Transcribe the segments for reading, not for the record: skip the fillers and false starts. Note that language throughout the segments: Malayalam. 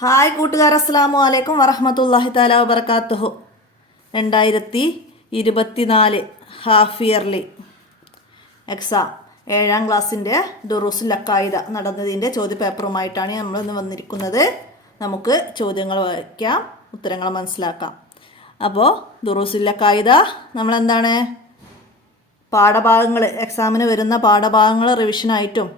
ഹായ് കൂട്ടുകാർ, അസ്സലാമു അലൈക്കും വറഹ്മത്തുള്ളാഹി തആല വബറകാതുഹു. 2024 ഹാഫ് ഇയർലി എക്സാം 7ാം ക്ലാസ്സിൻ്റെ ദുറൂസുൽ അഖായിദ നടന്നതിൻ്റെ ചോദ്യപേപ്പറുമായിട്ടാണ് നമ്മൾ ഇന്ന് വന്നിരിക്കുന്നത്. നമുക്ക് ചോദ്യങ്ങൾ വായിക്കാം, ഉത്തരങ്ങൾ മനസ്സിലാക്കാം. അപ്പോൾ ദുറൂസുൽ അഖായിദ നമ്മളെന്താണ്, പാഠഭാഗങ്ങൾ, എക്സാമിന് വരുന്ന പാഠഭാഗങ്ങൾ റിവിഷനായിട്ടും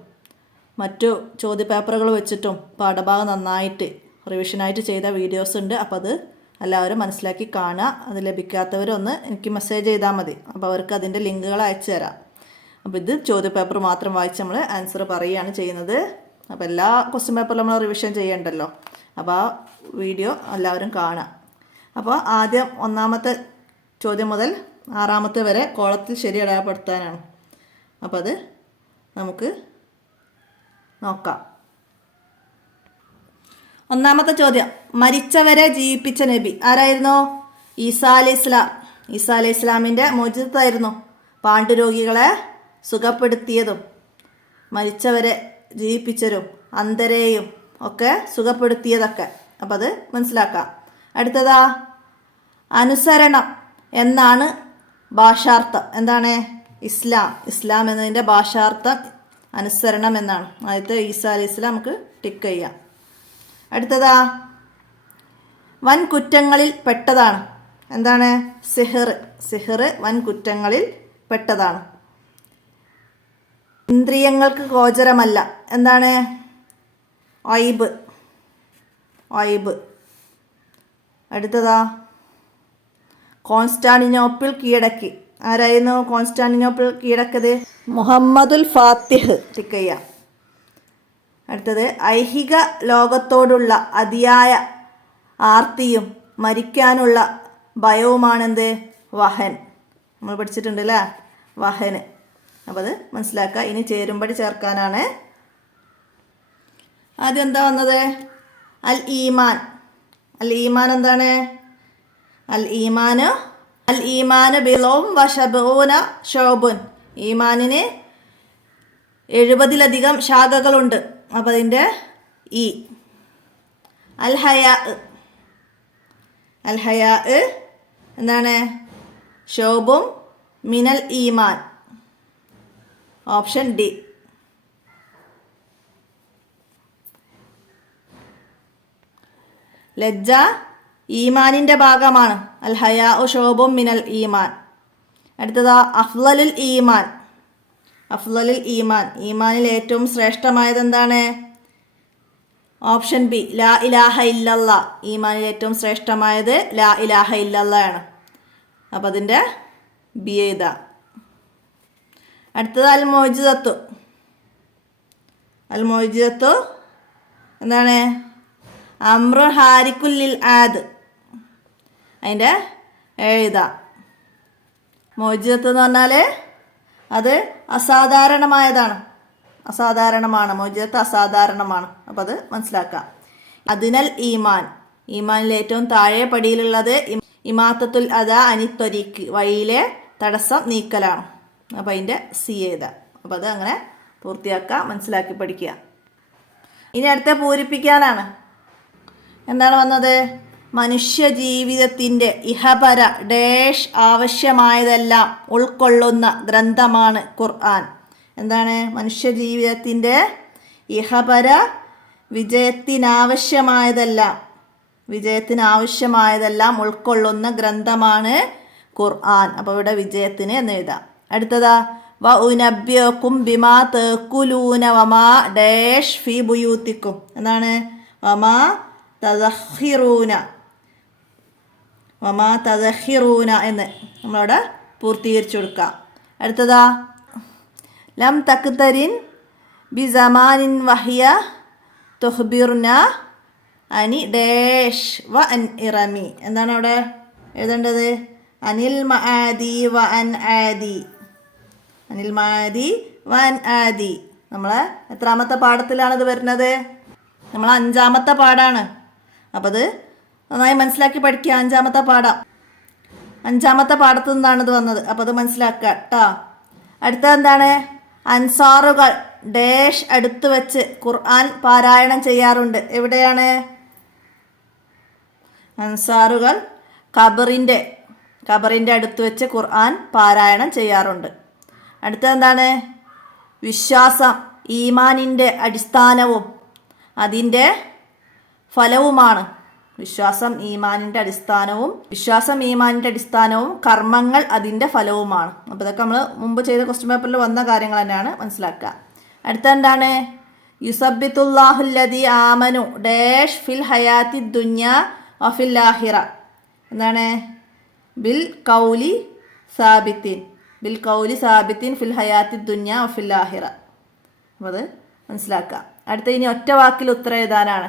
മറ്റു ചോദ്യപേപ്പറുകൾ വെച്ചിട്ടും പാഠഭാഗം നന്നായിട്ട് റിവിഷനായിട്ട് ചെയ്ത വീഡിയോസ് ഉണ്ട്. അപ്പോൾ അത് എല്ലാവരും മനസ്സിലാക്കി കാണുക. അത് ലഭിക്കാത്തവരൊന്ന് എനിക്ക് മെസ്സേജ് ചെയ്താൽ മതി, അപ്പോൾ അവർക്ക് അതിൻ്റെ ലിങ്കുകൾ അയച്ചു തരാം. അപ്പോൾ ഇത് ചോദ്യപേപ്പർ മാത്രം വായിച്ച് നമ്മൾ ആൻസർ പറയുകയാണ് ചെയ്യുന്നത്. അപ്പോൾ എല്ലാ ക്വസ്റ്റ്യൻ പേപ്പറിലും നമ്മൾ റിവിഷൻ ചെയ്യണ്ടല്ലോ, അപ്പോൾ ആ വീഡിയോ എല്ലാവരും കാണുക. അപ്പോൾ ആദ്യം 1ാമത്തെ ചോദ്യം മുതൽ 6ാമത്തെ വരെ കോളത്തിൽ ശരി അടയാളപ്പെടുത്താനാണ്. അപ്പോൾ അത് നമുക്ക് നോക്കാം. 1ാമത്തെ ചോദ്യം, മരിച്ചവരെ ജീവിപ്പിച്ച നബി ആരായിരുന്നു? ഈസാ അലൈഹി ഇസ്ലാം. ഈസാ അലൈഹി ഇസ്ലാമിൻ്റെ മോചിതത്തായിരുന്നു പാണ്ഡുരോഗികളെ സുഖപ്പെടുത്തിയതും മരിച്ചവരെ ജീവിപ്പിച്ചതും അന്ധരെയും ഒക്കെ സുഖപ്പെടുത്തിയതൊക്കെ. അപ്പം അത് മനസ്സിലാക്കാം. അടുത്തതാ, അനുസരണം എന്നാണ് ഭാഷാർത്ഥം. എന്താണ്? ഇസ്ലാം എന്നതിൻ്റെ ഭാഷാർത്ഥം അനുസരണം എന്നാണ്. ആദ്യത്തെ ഈസാ അലൈഹി ഇസ്ലാം നമുക്ക് ടിക്ക് ചെയ്യാം. അടുത്തതാ, വൻ കുറ്റങ്ങളിൽ പെട്ടതാണ്. എന്താണ്? സിഹർ വൻ കുറ്റങ്ങളിൽ പെട്ടതാണ്. ഇന്ദ്രിയങ്ങൾക്ക് ഗോചരമല്ല. എന്താണ്? ഐബ്. അടുത്തതാ, കോൺസ്റ്റാന്റിനോപ്പിൾ കീഴടക്കി. ആരായിരുന്നു കോൺസ്റ്റാന്റിനോപ്പിൾ കീഴടക്കിയത്? മുഹമ്മദുൽ ഫാത്തിഹ്. ടിക്ക് ചെയ്യാം. അടുത്തത്, ഐഹിക ലോകത്തോടുള്ള അതിയായ ആർത്തിയും മരിക്കാനുള്ള ഭയവുമാണെന്ത്? വഹൻ. നമ്മൾ പഠിച്ചിട്ടുണ്ട് അല്ലേ, വഹന്. അപ്പോൾ അത് മനസ്സിലാക്കുക. ഇനി ചേരുമ്പടി ചേർക്കാനാണ്. ആദ്യം എന്താ വന്നത്? അൽ ഈമാൻ എന്താണ്? അൽ ഈമാന് ബിളവും വശബൂന ഷോബുൻ. ഈമാനിന് 70ലധികം ശാഖകളുണ്ട്. അപ്പോൾ അതിൻ്റെ അൽ ഹയാ എന്താണ്? ഷോബും മിനൽ ഈമാൻ. Option D. ലജ്ജ ഈമാനിൻ്റെ ഭാഗമാണ്. അൽ ഹയാ ഷോബും മിനൽ ഈമാൻ. അടുത്തതാ, അഫ്ളലുൽ ഈമാൻ. ഈമാനിൽ ഏറ്റവും ശ്രേഷ്ഠമായത് എന്താണ്? ഓപ്ഷൻ ബി, ലാ ഇലാഹ ഇല്ലല്ലാ. ഈമാനിൽ ഏറ്റവും ശ്രേഷ്ഠമായത് ലാ ഇലാഹ ഇല്ലല്ലാ ആണ്. അപ്പം അതിൻ്റെ ബി എഴുതാ. അടുത്തത് അൽ മൊയ്ജിദത്തു എന്താണ്? അമ്രു ഹാരിക്കുല്ലിൽ ആദ്. അതിൻ്റെ എഴുതാ. മൊയ്ജിദത്ത് എന്ന് പറഞ്ഞാൽ അത് അസാധാരണമാണ്. മൊയ്ജിദത്ത് അസാധാരണമാണ്. അപ്പോൾ അത് മനസ്സിലാക്കാം. അതിനൽ ഈമാനിലെ ഏറ്റവും താഴെ പടിയിലുള്ളത് ഇമാത്തത്തുൽ അദാ അനിത്വരീക്ക്, വഴിയിലെ തടസ്സം നീക്കലാണ്. അപ്പോൾ അതിൻ്റെ സി എഴുതാം. അപ്പോൾ അത് അങ്ങനെ പൂർത്തിയാക്കുക, മനസ്സിലാക്കി പഠിക്കുക. ഇനി അടുത്ത പൂരിപ്പിക്കാനാണ്. എന്താണ് വന്നത്? മനുഷ്യ ജീവിതത്തിൻ്റെ ഇഹപര ഡാഷ് ആവശ്യമായതെല്ലാം ഉൾക്കൊള്ളുന്ന ഗ്രന്ഥമാണ് ഖുർആൻ. എന്താണ്? മനുഷ്യ ജീവിതത്തിൻ്റെ ഇഹപര വിജയത്തിനാവശ്യമായതെല്ലാം ഉൾക്കൊള്ളുന്ന ഗ്രന്ഥമാണ് ഖുർആൻ. അപ്പോൾ ഇവിടെ വിജയത്തിന് എന്ന് എഴുതാം. അടുത്തതാ, വ ഉനബ്ബിഉകും ബിമാ തഅകുലൂന വമാ ഡാഷ് ഫീ ബുയൂത്തിക്കും. എന്താണ്? വമാ തദഖിറൂന എന്ന് നമ്മളവിടെ പൂർത്തീകരിച്ചു കൊടുക്കാം. അടുത്തതാ, ലം തക്തരിൻ ബി സമാനിൻ വഹിയ തുഖ്ബിറുന അനി ഡാഷ് വ അൻ ഇറമി. എന്താണ് അവിടെ എഴുതേണ്ടത്? അനിൽ മആദി വ അൻ ആദി. നമ്മളെ എത്രാമത്തെ പാഠത്തിലാണിത് വരുന്നത്? നമ്മൾ 5ാമത്തെ പാഠമാണ്. അപ്പോൾ അത് നന്നായി മനസ്സിലാക്കി പഠിക്കുക. 5ാമത്തെ പാഠത്തു നിന്നാണ് ഇത് വന്നത്. അപ്പോൾ അത് മനസ്സിലാക്കുക കേട്ടോ. അടുത്തത് എന്താണ്? അൻസാറുകൾ ഡാഷ് അടുത്ത് വെച്ച് ഖുർആൻ പാരായണം ചെയ്യാറുണ്ട്. എവിടെയാണ്? അൻസാറുകൾ ഖബറിൻ്റെ അടുത്ത് വെച്ച് ഖുർആൻ പാരായണം ചെയ്യാറുണ്ട്. അടുത്തതെന്താണ്? വിശ്വാസം ഈമാനിൻ്റെ അടിസ്ഥാനവും അതിൻ്റെ ഫലവുമാണ്. വിശ്വാസം ഈമാനിൻ്റെ അടിസ്ഥാനവും കർമ്മങ്ങൾ അതിൻ്റെ ഫലവുമാണ്. അപ്പോൾ ഇതൊക്കെ നമ്മൾ മുമ്പ് ചെയ്ത ക്വസ്റ്റ്യൻ പേപ്പറിൽ വന്ന കാര്യങ്ങൾ തന്നെയാണ്, മനസ്സിലാക്കുക. അടുത്ത എന്താണ്? യുസബ്ബിത്തുല്ലാഹുല്ലദീ ആമനു ഡാഷ് ഫിൽ ഹയാത്തി ദുന്യ വഫിൽ ആഖിറ. എന്താണ്? ബിൽ കൗലി സാബിത്തിൻ ഫിൽ ഹയാത്തി ദുന്യ വഫിൽ ആഖിറ. അപ്പോൾ അത് മനസ്സിലാക്കുക. അടുത്ത ഇനി ഒറ്റ വാക്കിൽ ഉത്തരം എഴുതാനാണ്.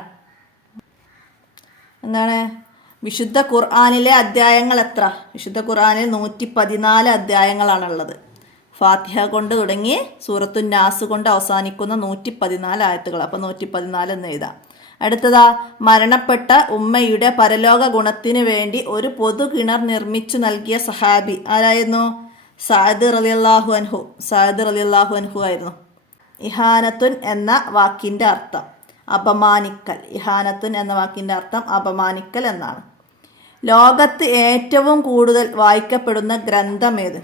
എന്താണ്? വിശുദ്ധ ഖുർആനിലെ അധ്യായങ്ങൾ എത്ര? വിശുദ്ധ ഖുർആനിൽ 114 അധ്യായങ്ങളാണുള്ളത്. ഫാത്തിഹ കൊണ്ട് തുടങ്ങി സൂറത്തു നാസ് കൊണ്ട് അവസാനിക്കുന്ന 114 ആയത്തുകൾ. അപ്പോൾ 114 എന്ന് എഴുതാം. അടുത്തതാ, മരണപ്പെട്ട ഉമ്മയുടെ പരലോക ഗുണത്തിന് വേണ്ടി ഒരു പൊതു കിണർ നിർമ്മിച്ചു നൽകിയ സഹാബി ആരായിരുന്നു? സഅദ് റളിയല്ലാഹു അൻഹു ആയിരുന്നു. ഇഹാനത്തുൻ എന്ന വാക്കിൻ്റെ അർത്ഥം അപമാനിക്കൽ. ഇഹാനത്തുൻ എന്ന വാക്കിൻ്റെ അർത്ഥം അപമാനിക്കൽ എന്നാണ്. ലോകത്ത് ഏറ്റവും കൂടുതൽ വായിക്കപ്പെടുന്ന ഗ്രന്ഥം ഏത്?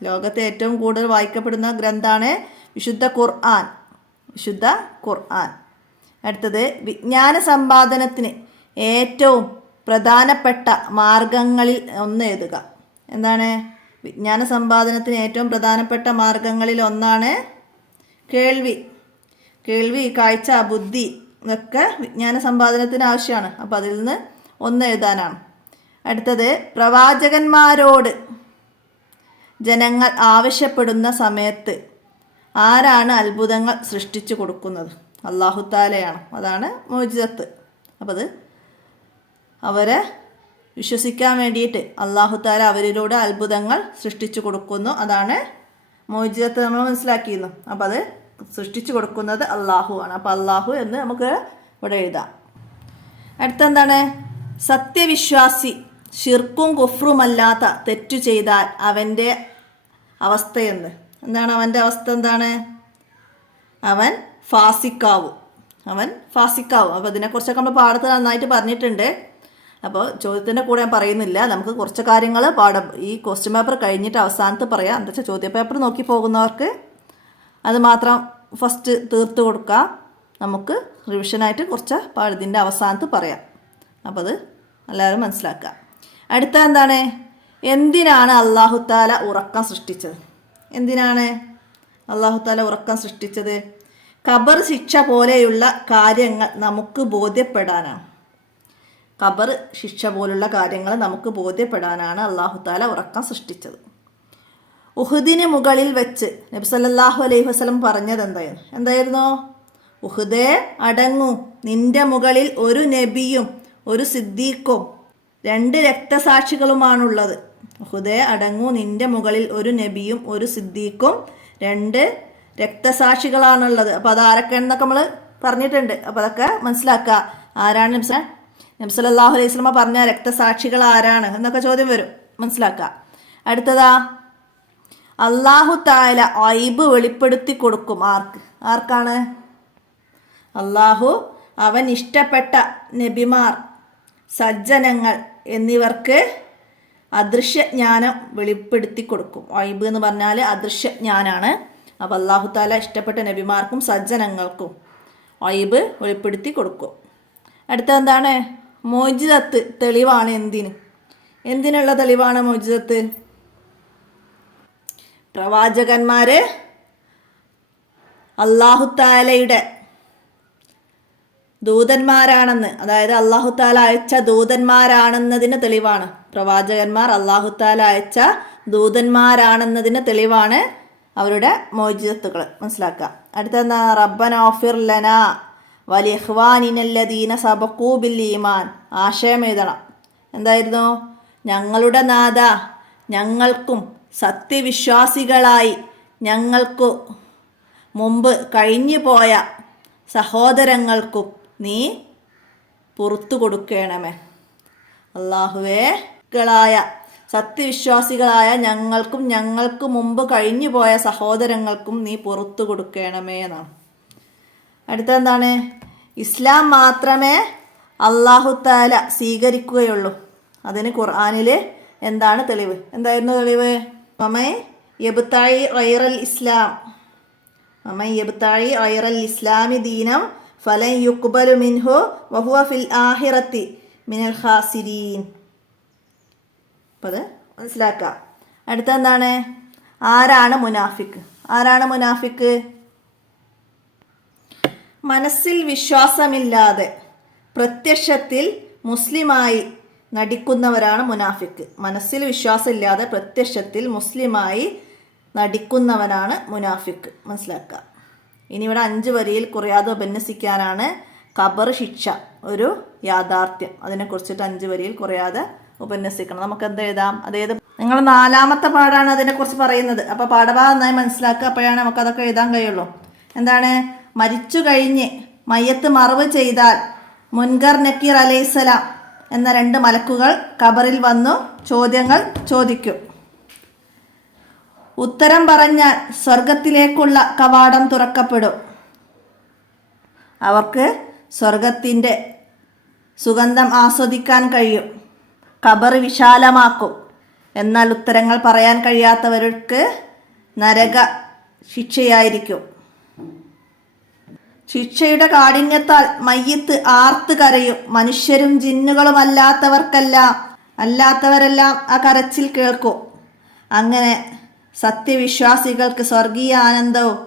ലോകത്ത് ഏറ്റവും കൂടുതൽ വായിക്കപ്പെടുന്ന ഗ്രന്ഥമാണ് വിശുദ്ധ ഖുർആൻ. അടുത്തത്, വിജ്ഞാന സമ്പാദനത്തിന് ഏറ്റവും പ്രധാനപ്പെട്ട മാർഗങ്ങളിൽ ഒന്ന് എഴുതുക. എന്താണ്? വിജ്ഞാന സമ്പാദനത്തിന് ഏറ്റവും പ്രധാനപ്പെട്ട മാർഗങ്ങളിൽ ഒന്നാണ് കേൾവി, കാഴ്ച, ബുദ്ധി ഇതൊക്കെ വിജ്ഞാന സമ്പാദനത്തിന് ആവശ്യമാണ്. അപ്പോൾ അതിൽ നിന്ന് ഒന്ന് എഴുതാനാണ്. അടുത്തത്, പ്രവാചകന്മാരോട് ജനങ്ങൾ ആവശ്യപ്പെടുന്ന സമയത്ത് ആരാണ് അത്ഭുതങ്ങൾ സൃഷ്ടിച്ചു കൊടുക്കുന്നത്? അല്ലാഹു തആലയാണ്. അതാണ് മുഅ്ജിസത്ത്. അപ്പോൾ അത് അവരെ വിശ്വസിക്കാൻ വേണ്ടിയിട്ട് അല്ലാഹു തആല അവരിലൂടെ അത്ഭുതങ്ങൾ സൃഷ്ടിച്ചു കൊടുക്കുന്നു. അതാണ് മുഅ്ജിസത്ത്. നമ്മൾ മനസ്സിലാക്കിയിരുന്നു. അപ്പോൾ അത് സൃഷ്ടിച്ചു കൊടുക്കുന്നത് അല്ലാഹു ആണ്. അപ്പോൾ അല്ലാഹു എന്ന് നമുക്ക് ഇവിടെ എഴുതാം. അടുത്തെന്താണ്? സത്യവിശ്വാസി ശിർക്കും കുഫ്റുമല്ലാത്ത തെറ്റു ചെയ്താൽ അവൻ്റെ അവസ്ഥയെന്ന്. എന്താണ് അവൻ്റെ അവസ്ഥ? എന്താണ്? അവൻ ഫാസിക്കാവും. അപ്പോൾ ഇതിനെക്കുറിച്ചൊക്കെ നമ്മൾ പാഠത്തിൽ നന്നായിട്ട് പറഞ്ഞിട്ടുണ്ട്. അപ്പോൾ ചോദ്യത്തിൻ്റെ കൂടെ ഞാൻ പറയുന്നില്ല. നമുക്ക് കുറച്ച് കാര്യങ്ങൾ ഈ ക്വസ്റ്റ്യൻ പേപ്പർ കഴിഞ്ഞിട്ട് അവസാനത്ത് പറയാം. എന്താ വെച്ചാൽ ചോദ്യ പേപ്പർ നോക്കി പോകുന്നവർക്ക് അത് മാത്രം ഫസ്റ്റ് തീർത്ത് കൊടുക്കാം. നമുക്ക് റിവിഷനായിട്ട് കുറച്ച് ഇതിൻ്റെ അവസാനത്ത് പറയാം. അപ്പോൾ അത് എല്ലാവരും മനസ്സിലാക്കുക. അടുത്ത എന്താണ്? എന്തിനാണ് അല്ലാഹു തആല ഉറക്കം സൃഷ്ടിച്ചത്? ഖബർ ശിക്ഷ പോലെയുള്ള കാര്യങ്ങൾ നമുക്ക് ബോധ്യപ്പെടാനാണ് അല്ലാഹു തആല ഉറക്കം സൃഷ്ടിച്ചത്. ഉഹുദിന് മുകളിൽ വെച്ച് നബി സല്ലല്ലാഹു അലൈഹി വസല്ലം പറഞ്ഞത് എന്തായിരുന്നു? ഉഹുദേ അടങ്ങൂ, നിന്റെ മുകളിൽ ഒരു നബിയും ഒരു സിദ്ദീഖും 2 രക്തസാക്ഷികളുമാണുള്ളത്. ഉഹുദേ അടങ്ങൂ, നിന്റെ മുകളിൽ ഒരു നബിയും ഒരു സിദ്ദീഖും 2 രക്തസാക്ഷികളാണുള്ളത്. അപ്പോൾ അത് ആരൊക്കെയാണെന്നൊക്കെ നമ്മൾ പറഞ്ഞിട്ടുണ്ട്. അപ്പോൾ അതൊക്കെ മനസ്സിലാക്കുക. ആരാണ് നബി സല്ലല്ലാഹു അലൈഹി വസല്ലം പറഞ്ഞ രക്തസാക്ഷികൾ ആരാണ് എന്നൊക്കെ ചോദ്യം വരും, മനസ്സിലാക്കുക. അടുത്തതാ, അല്ലാഹു തആല ഐബ് വെളിപ്പെടുത്തി കൊടുക്കും. ആർക്കാണ്? അല്ലാഹു അവൻ ഇഷ്ടപ്പെട്ട നബിമാർ, സജ്ജനങ്ങൾ എന്നിവർക്ക് അദൃശ്യജ്ഞാനം വെളിപ്പെടുത്തി കൊടുക്കും. ഐബ് എന്ന് പറഞ്ഞാൽ അദൃശ്യജ്ഞാനാണ്. അപ്പോൾ അല്ലാഹു തആല ഇഷ്ടപ്പെട്ട നബിമാർക്കും സജ്ജനങ്ങൾക്കും ഐബ് വെളിപ്പെടുത്തി കൊടുക്കും. അടുത്ത എന്താണ്? മുഅ്ജിസത്ത് തെളിവാണ്. എന്തിനുള്ള തെളിവാണ് മുഅ്ജിസത്ത്? പ്രവാചകന്മാര് അല്ലാഹു തആലയുടെ ദൂതന്മാരാണെന്ന്, അതായത് അല്ലാഹു തആല അയച്ച ദൂതന്മാരാണെന്നതിന് തെളിവാണ്. പ്രവാചകന്മാർ അല്ലാഹു തആല അയച്ച ദൂതന്മാരാണെന്നതിന് തെളിവാണ് അവരുടെ മുഅ്ജിസത്തുകൾ, മനസ്സിലാക്കുക. അടുത്ത റബ്ബന ഓഫിർ ലനാ വലിഖ്വാനിനല്ലദീന സബഖൂ ബിൽ ഈമാൻ. ആശയം എഴുതണം. എന്തായിരുന്നു? ഞങ്ങളുടെ നാഥ, ഞങ്ങൾക്കും സത്യവിശ്വാസികളായി ഞങ്ങൾക്കു മുമ്പ് കഴിഞ്ഞു പോയ സഹോദരങ്ങൾക്കും നീ പുറത്തു കൊടുക്കണമേ. അല്ലാഹുവേ, സത്യവിശ്വാസികളായ ഞങ്ങൾക്ക് മുമ്പ് കഴിഞ്ഞു പോയ സഹോദരങ്ങൾക്കും നീ പുറത്തു കൊടുക്കണമേ എന്നാണ്. അടുത്തെന്താണ്? ഇസ്ലാം മാത്രമേ അല്ലാഹു തആല സ്വീകരിക്കുകയുള്ളൂ. അതിന് ഖുർആനിൽ എന്താണ് തെളിവ്? എന്തായിരുന്നു തെളിവ്? വമൻ യബ്തഗി ഗൈറൽ ഇസ്ലാം വമൻ യബ്തഗി ഗൈറൽ ഇസ്ലാമി ദീനം ഫലൻ യുഖ്ബലു മിൻഹു വഹുവ ഫിൽ ആഖിറത്തി മിനൽ ഖാസിരീൻ. അപ്പോൾ അത് മനസ്സിലാക്കുക. അടുത്ത എന്താണ്? ആരാണ് മുനാഫിക്ക്? ആരാണ് മുനാഫിക്ക്? മനസ്സിൽ വിശ്വാസമില്ലാതെ പ്രത്യക്ഷത്തിൽ മുസ്ലിമായി നടിക്കുന്നവരാണ് മുനാഫിക്ക്. മനസ്സിൽ വിശ്വാസമില്ലാതെ പ്രത്യക്ഷത്തിൽ മുസ്ലിമായി നടിക്കുന്നവനാണ് മുനാഫിക്ക്. മനസ്സിലാക്കുക. ഇനി ഇവിടെ 5 വരിയിൽ കുറയാതെ ഉപന്യസിക്കാനാണ് ഖബർ ശിക്ഷ ഒരു യാഥാർത്ഥ്യം. അതിനെക്കുറിച്ചിട്ട് 5 വരിയിൽ കുറയാതെ ഉപന്യസിക്കണം. നമുക്ക് എന്ത് എഴുതാം? അതായത് നിങ്ങൾ 4ാമത്തെ പാഠാണ് അതിനെക്കുറിച്ച് പറയുന്നത്. അപ്പോൾ പാഠഭാഗം നന്നായി മനസ്സിലാക്കുക. അപ്പോഴാണ് നമുക്കതൊക്കെ എഴുതാൻ കഴിയുള്ളൂ. എന്താണ്? മരിച്ചു കഴിഞ്ഞ് മയ്യത്ത് മറവ് ചെയ്താൽ മുൻകർ നക്കീർ അലൈഹിസ്സലാം എന്ന 2 മലക്കുകൾ ഖബറിൽ വന്നു ചോദ്യങ്ങൾ ചോദിക്കും. ഉത്തരം പറഞ്ഞാൽ സ്വർഗത്തിലേക്കുള്ള കവാടം തുറക്കപ്പെടും. അവർക്ക് സ്വർഗത്തിൻ്റെ സുഗന്ധം ആസ്വദിക്കാൻ കഴിയും. ഖബർ വിശാലമാക്കും. എന്നാൽ ഉത്തരങ്ങൾ പറയാൻ കഴിയാത്തവർക്ക് നരക ശിക്ഷയായിരിക്കും. ശിക്ഷയുടെ കാഠിന്യത്താൽ മയ്യത്ത് ആർത്ത് കരയും. മനുഷ്യരും ജിന്നുകളും അല്ലാത്തവരെല്ലാം ആ കരച്ചിൽ കേൾക്കും. അങ്ങനെ സത്യവിശ്വാസികൾക്ക് സ്വർഗീയ ആനന്ദവും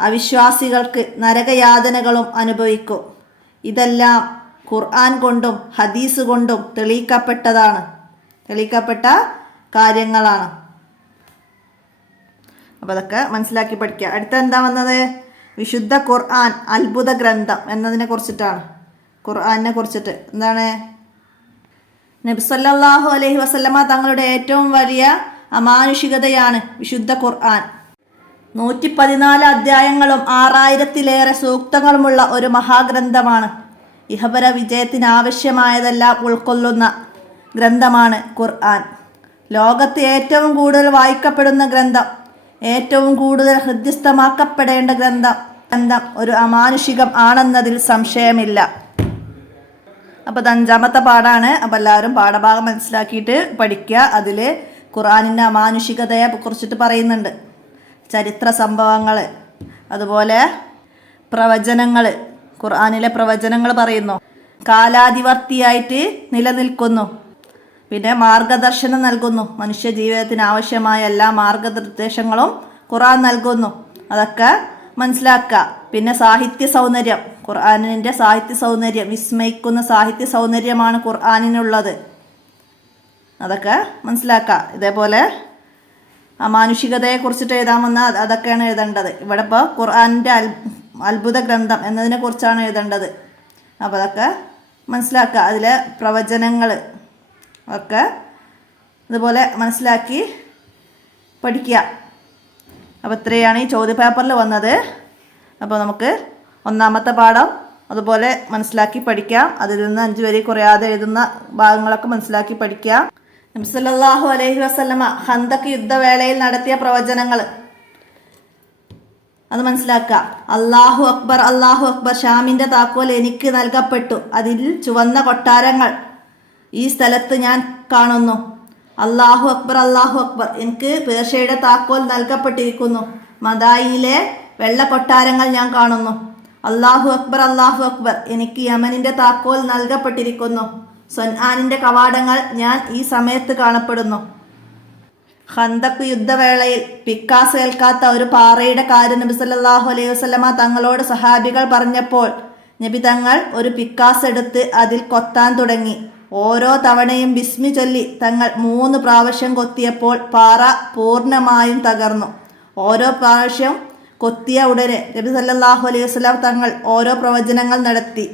അവിശ്വാസികൾക്ക് നരകയാതനകളും അനുഭവിക്കും. ഇതെല്ലാം ഖുർആൻ കൊണ്ടും ഹദീസ് കൊണ്ടും തെളിയിക്കപ്പെട്ട കാര്യങ്ങളാണ്. അപ്പോൾ അതൊക്കെ മനസ്സിലാക്കി പഠിക്കുക. അടുത്ത എന്താ വന്നത്? വിശുദ്ധ ഖുർആൻ അത്ഭുത ഗ്രന്ഥം എന്നതിനെ കുറിച്ചിട്ടാണ്. ഖുർആനിനെ കുറിച്ചിട്ട് എന്താണ്? നബി സല്ലല്ലാഹു അലൈഹി വസല്ലമ തങ്ങളുടെ ഏറ്റവും വലിയ അമാനുഷികതയാണ് വിശുദ്ധ ഖുർആൻ. 114 അധ്യായങ്ങളും 6000-ലേറെ സൂക്തങ്ങളുമുള്ള ഒരു മഹാഗ്രന്ഥമാണ്. ഇഹപര വിജയത്തിന് ആവശ്യമായതെല്ലാം ഉൾക്കൊള്ളുന്ന ഗ്രന്ഥമാണ് ഖുർആൻ. ലോകത്ത് ഏറ്റവും കൂടുതൽ വായിക്കപ്പെടുന്ന ഗ്രന്ഥം, ഏറ്റവും കൂടുതൽ ഹൃദ്യസ്ഥമാക്കപ്പെടേണ്ട ഗ്രന്ഥം ഒരു അമാനുഷികം ആണെന്നതിൽ സംശയമില്ല. അപ്പോൾ 5ാമത്തെ പാഠാണ്. അപ്പോൾ എല്ലാവരും പാഠഭാഗം മനസ്സിലാക്കിയിട്ട് പഠിക്കുക. അതിൽ ഖുർആനിൻ്റെ അമാനുഷികതയെ കുറിച്ചിട്ട് പറയുന്നുണ്ട്. ചരിത്ര സംഭവങ്ങൾ, അതുപോലെ പ്രവചനങ്ങൾ, ഖുർആനിലെ പ്രവചനങ്ങൾ പറയുന്നു. കാലാതിവർത്തിയായിട്ട് നിലനിൽക്കുന്നു. പിന്നെ മാർഗദർശനം നൽകുന്നു. മനുഷ്യ ജീവിതത്തിന് ആവശ്യമായ എല്ലാ മാർഗനിർദ്ദേശങ്ങളും ഖുർആൻ നൽകുന്നു. അതൊക്കെ മനസ്സിലാക്കുക. പിന്നെ സാഹിത്യ സൗന്ദര്യം, ഖുർആനിൻ്റെ സാഹിത്യ സൗന്ദര്യം, വിസ്മയിക്കുന്ന സാഹിത്യ സൗന്ദര്യമാണ് ഖുർആനിനുള്ളത്. അതൊക്കെ മനസ്സിലാക്കുക. ഇതേപോലെ അമാനുഷികതയെ കുറിച്ചിട്ട് എഴുതാൻ വന്നാൽ അതൊക്കെയാണ് എഴുതേണ്ടത്. ഇവിടെ ഇപ്പോൾ ഖുർആനിൻ്റെ അത്ഭുത ഗ്രന്ഥം എന്നതിനെ കുറിച്ചാണ് എഴുതേണ്ടത്. അപ്പോൾ അതൊക്കെ മനസ്സിലാക്കുക. അതിലെ പ്രവചനങ്ങൾ ഒക്കെ ഇതുപോലെ മനസ്സിലാക്കി പഠിക്കുക. അപ്പോൾ ഇത്രയാണ് ഈ ചോദ്യപേപ്പറിൽ വന്നത്. അപ്പോൾ നമുക്ക് 1ാമത്തെ പാഠം അതുപോലെ മനസ്സിലാക്കി പഠിക്കാം. അതിൽ നിന്ന് 5 വരി കുറയാതെ എഴുതുന്ന ഭാഗങ്ങളൊക്കെ മനസ്സിലാക്കി പഠിക്കാം. നബി സല്ലല്ലാഹു അലൈഹി വസല്ലമ ഖന്തഖ് യുദ്ധവേളയിൽ നടത്തിയ പ്രവചനങ്ങൾ അത് മനസ്സിലാക്കുക. അല്ലാഹു അക്ബർ, അല്ലാഹു അക്ബർ, ഷാമിൻ്റെ താക്കോൽ എനിക്ക് നൽകപ്പെട്ടു. അതിൽ ചുവന്ന കൊട്ടാരങ്ങൾ ഈ സ്ഥലത്ത് ഞാൻ കാണുന്നു. അല്ലാഹു അക്ബർ, അല്ലാഹു അക്ബർ, എനിക്ക് പേർഷ്യയുടെ താക്കോൽ നൽകപ്പെട്ടിരിക്കുന്നു. മദായിനിലെ വെള്ള കൊട്ടാരങ്ങൾ ഞാൻ കാണുന്നു. അല്ലാഹു അക്ബർ, അല്ലാഹു അക്ബർ, എനിക്ക് യമനിൻ്റെ താക്കോൽ നൽകപ്പെട്ടിരിക്കുന്നു. സൊൻആനിൻ്റെ കവാടങ്ങൾ ഞാൻ ഈ സമയത്ത് കാണപ്പെടുന്നു. ഖന്തഖ് യുദ്ധവേളയിൽ പിക്കാസ് ഏൽക്കാത്ത ഒരു പാറയുടെ കാര്യം നബി സല്ലല്ലാഹു അലൈഹി വസല്ലമ തങ്ങളോട് സഹാബികൾ പറഞ്ഞപ്പോൾ നബി തങ്ങൾ ഒരു പിക്കാസ് എടുത്ത് അതിൽ കൊത്താൻ തുടങ്ങി. ഓരോ തവണയും ബിസ്മി ചൊല്ലി തങ്ങൾ 3 പ്രാവശ്യം കൊത്തിയപ്പോൾ പാറ പൂർണ്ണമായും തകർന്നു. ഓരോ പ്രാവശ്യം കൊത്തിയ ഉടനെ നബി സല്ലല്ലാഹു അലൈഹി വസല്ലം തങ്ങൾ ഓരോ പ്രവചനങ്ങൾ നടത്തി.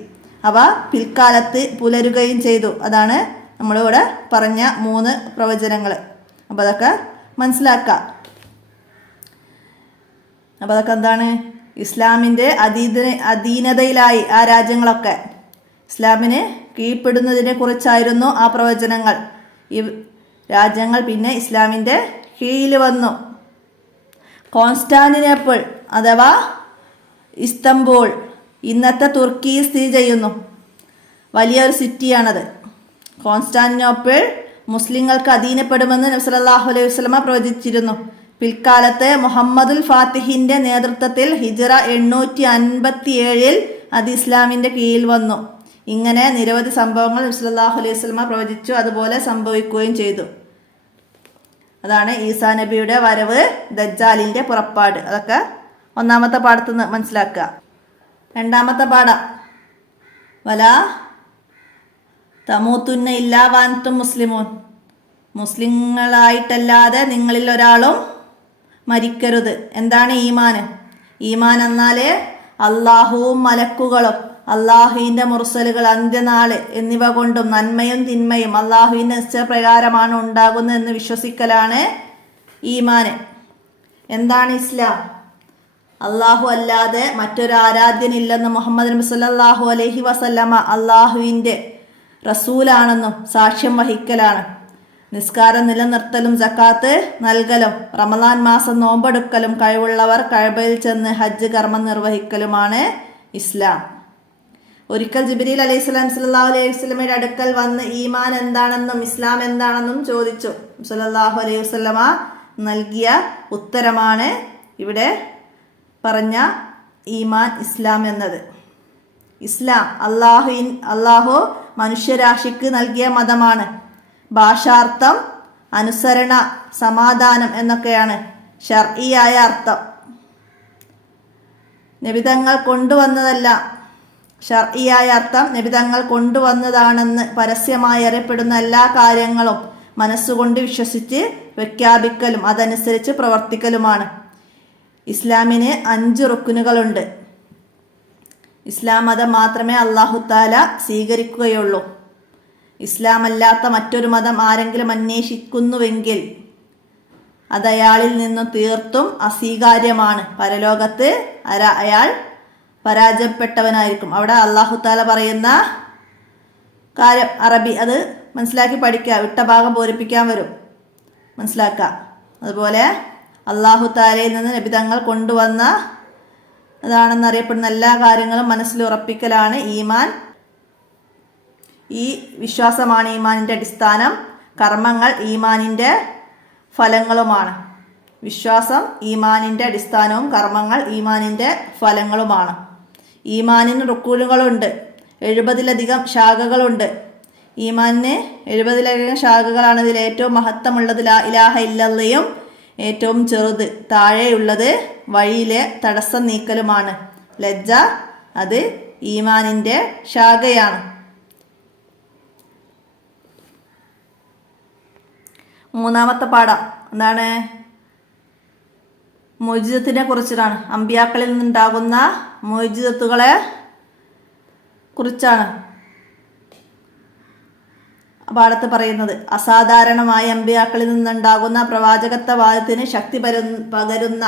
അവ പിൽക്കാലത്ത് പുലരുകയും ചെയ്തു. അതാണ് നമ്മളിവിടെ പറഞ്ഞ 3 പ്രവചനങ്ങൾ. അപ്പോൾ അതൊക്കെ മനസ്സിലാക്കുക. അപ്പോൾ അതൊക്കെ എന്താണ്? ഇസ്ലാമിൻ്റെ അധീനതയിലായി ആ രാജ്യങ്ങളൊക്കെ. ഇസ്ലാമിന് കീഴ്പ്പെടുന്നതിനെ കുറിച്ചായിരുന്നു ആ പ്രവചനങ്ങൾ. ഈ രാജ്യങ്ങൾ പിന്നെ ഇസ്ലാമിൻ്റെ കീഴിൽ വന്നു. കോൺസ്റ്റാന്റിനോപ്പിൾ അഥവാ ഇസ്തംബൂൾ ഇന്നത്തെ തുർക്കിയിൽ സ്ഥിതി ചെയ്യുന്നു. വലിയൊരു സിറ്റിയാണത്. കോൺസ്റ്റാന്റിനോപ്പിൾ മുസ്ലിങ്ങൾക്ക് അധീനപ്പെടുമെന്ന് നബി സല്ലല്ലാഹു അലൈഹി വസല്ലമ പ്രവചിച്ചിരുന്നു. പിൽക്കാലത്ത് മുഹമ്മദുൽ ഫാത്തിഹിന്റെ നേതൃത്വത്തിൽ ഹിജ്റ 857 അത് ഇസ്ലാമിന്റെ കീഴിൽ വന്നു. ഇങ്ങനെ നിരവധി സംഭവങ്ങൾ നബി സല്ലല്ലാഹു അലൈഹി വസല്ലമ പ്രവചിച്ചു, അതുപോലെ സംഭവിക്കുകയും ചെയ്തു. അതാണ് ഈസാ നബിയുടെ വരവ്, ദജ്ജാലിന്റെ പുറപ്പാട്. അതൊക്കെ ഒന്നാമത്തെ പാഠത്ത് നിന്ന് മനസ്സിലാക്കുക. രണ്ടാമത്തെ പാഠം വലാ തമൂത്തുന്ന ഇല്ലാ വഅൻതും മുസ്ലിമൂൻ. മുസ്ലിങ്ങളായിട്ടല്ലാതെ നിങ്ങളിൽ ഒരാളും മരിക്കരുത്. എന്താണ് ഈമാൻ? ഈമാൻ എന്നാൽ അള്ളാഹുവും മലക്കുകളും അള്ളാഹുവിൻ്റെ മുർസലുകൾ, അന്ത്യനാള് എന്നിവ കൊണ്ടും നന്മയും തിന്മയും അള്ളാഹുവിൻ്റെ നിശ്ചയപ്രകാരമാണ് ഉണ്ടാകുന്നതെന്ന് വിശ്വസിക്കലാണ് ഈമാൻ. എന്താണ് ഇസ്ലാം? അള്ളാഹു അല്ലാതെ മറ്റൊരു ആരാധ്യനില്ലെന്ന് മുഹമ്മദ് നബി സല്ലല്ലാഹു അലൈഹി വസല്ലമ അള്ളാഹുവിൻ്റെ റസൂലാണെന്നും സാക്ഷ്യം വഹിക്കലാണ്. നിസ്കാരം നിലനിർത്തലും സക്കാത്ത് നൽകലും റമദാൻ മാസം നോമ്പെടുക്കലും കഴിവുള്ളവർ കഅബയിൽ ചെന്ന് ഹജ്ജ് കർമ്മം നിർവഹിക്കലുമാണ് ഇസ്ലാം. ഒരിക്കൽ ജിബ്രീൽ അലൈഹിസ്സലാം സല്ലല്ലാഹു അലൈഹി വസല്ലമയുടെ അടുക്കൽ വന്ന് ഈമാൻ എന്താണെന്നും ഇസ്ലാം എന്താണെന്നും ചോദിച്ചു. സല്ലല്ലാഹു അലൈഹി വസല്ലമ നൽകിയ ഉത്തരമാണ് ഇവിടെ പറഞ്ഞ ഈമാൻ, ഇസ്ലാം എന്നത്. ഇസ്ലാം അള്ളാഹു മനുഷ്യരാശിക്ക് നൽകിയ മതമാണ്. ഭാഷാർത്ഥം അനുസരണ, സമാധാനം എന്നൊക്കെയാണ് ശർഈയായ അർത്ഥം. നബിതങ്ങൾ കൊണ്ടുവന്നതല്ല. ശർഈയായ അർത്ഥം നബിതങ്ങൾ കൊണ്ടുവന്നതാണെന്ന് പരസ്യമായി അറിയപ്പെടുന്ന എല്ലാ കാര്യങ്ങളും മനസ്സുകൊണ്ട് വിശ്വസിച്ച് പ്രഖ്യാപിക്കലും അതനുസരിച്ച് പ്രവർത്തിക്കലുമാണ്. ഇസ്ലാമിന് 5 റുക്നുകളുണ്ട്. ഇസ്ലാം മതം മാത്രമേ അല്ലാഹു തആല സ്വീകരിക്കുകയുള്ളൂ. ഇസ്ലാം അല്ലാത്ത മറ്റൊരു മതം ആരെങ്കിലും അന്വേഷിക്കുന്നുവെങ്കിൽ അത് അയാളിൽ നിന്നും തീർത്തും അസ്വീകാര്യമാണ്. പരലോകത്ത് അയാൾ പരാജയപ്പെട്ടവനായിരിക്കും. അവിടെ അല്ലാഹു തആല പറയുന്ന കാര്യം അറബി, അത് മനസ്സിലാക്കി പഠിക്കുക. വിട്ട ഭാഗം പൂരിപ്പിക്കാൻ വരും, മനസ്സിലാക്കുക. അതുപോലെ അല്ലാഹു തആലയിൽ നിന്ന് നബിതങ്ങൾ കൊണ്ടുവന്ന അതാണെന്നറിയപ്പെടുന്ന എല്ലാ കാര്യങ്ങളും മനസ്സിൽ ഉറപ്പിക്കലാണ് ഈമാൻ. ഈ വിശ്വാസമാണ് ഈമാനിൻ്റെ അടിസ്ഥാനം. കർമ്മങ്ങൾ ഈമാനിൻ്റെ ഫലങ്ങളുമാണ്. വിശ്വാസം ഈമാനിൻ്റെ അടിസ്ഥാനവും കർമ്മങ്ങൾ ഈമാനിൻ്റെ ഫലങ്ങളുമാണ്. ഈമാനിന് റുക്നുകളുണ്ട്, 70-ലധികം ശാഖകളുണ്ട്. ഈമാനിന് 70-ലധികം ശാഖകളാണ്. ഇതിൽ ഏറ്റവും മഹത്വമുള്ളത് ലാ ഇലാഹ ഇല്ലല്ലയും ഏറ്റവും ചെറുത് താഴെയുള്ളത് വഴിയിലെ തടസ്സം നീക്കലുമാണ്. ലജ്ജ അത് ഈമാനിൻ്റെ ശാഖയാണ്. മൂന്നാമത്തെ പാഠം എന്താണ്? മുഅ്ജിസത്തിനെ കുറിച്ചിട്ടാണ്. അമ്പിയാക്കളിൽ നിന്നുണ്ടാകുന്ന മുഅ്ജിസത്തുകളെ കുറിച്ചാണ് പാഠത്ത് പറയുന്നത്. അസാധാരണമായ അമ്പിയാക്കളിൽ നിന്നുണ്ടാകുന്ന പ്രവാചകത്വവാദത്തിന് ശക്തി പകരുന്ന